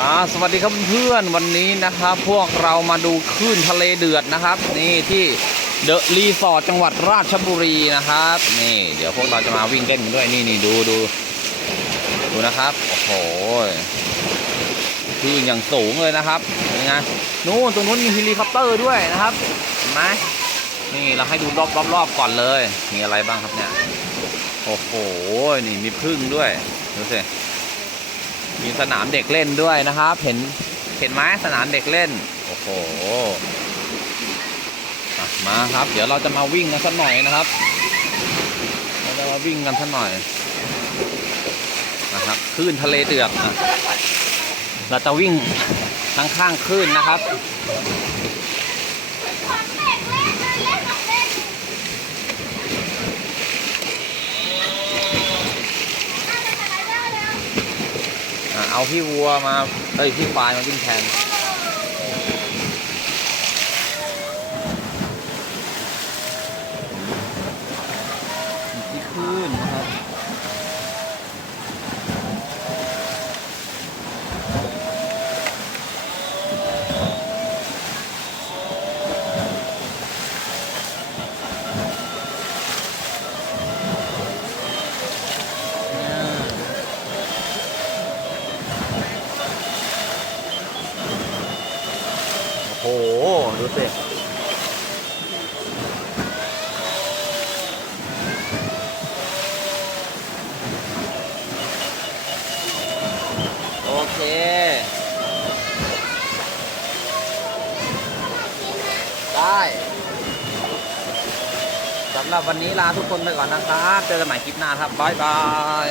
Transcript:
อ่าสวัสดีครับเพื่อนวันนี้นะครับ พวกเรามาดูคลื่นทะเลเดือดนะครับ นี่ที่เดอะรีสอร์ทจังหวัดราชบุรีนะครับ นี่ เดี๋ยวพวกเราจะมาวิ่งเล่นกันด้วยนี่นี่ดูดูดูนะครับโอ้โหคลื่นอย่างสูงเลยนะครับเป็นไงนู่นตรงนู้นมีเฮลิคอปเตอร์ด้วยนะครับเห็นไหมนี่เราให้ดูรอบรอบรอบก่อนเลย มีอะไรบ้างครับเนี่ยโอ้โหนี่มีพึ่งด้วยดูสิ มีสนามเด็กเล่นด้วยนะครับ เห็นเห็นไหมสนามเด็กเล่น โอ้โหมาครับ เดี๋ยวเราจะมาวิ่งกันสักหน่อยนะครับ เราจะมาวิ่งกันสักหน่อยนะครับคลื่นทะเลเดือดอะเราจะวิ่งข้างข้างๆคลื่นนะครับ เอาพี่วัวมาเอ้ยพี่ควายมาวิ่งแทนที่คลื่นนะครับ โอ้โห ดูสิโอเค ได้สำหรับวันนี้ลาทุกคนไปก่อนนะครับ เจอกันใหม่คลิปหน้าครับ บ๊ายบาย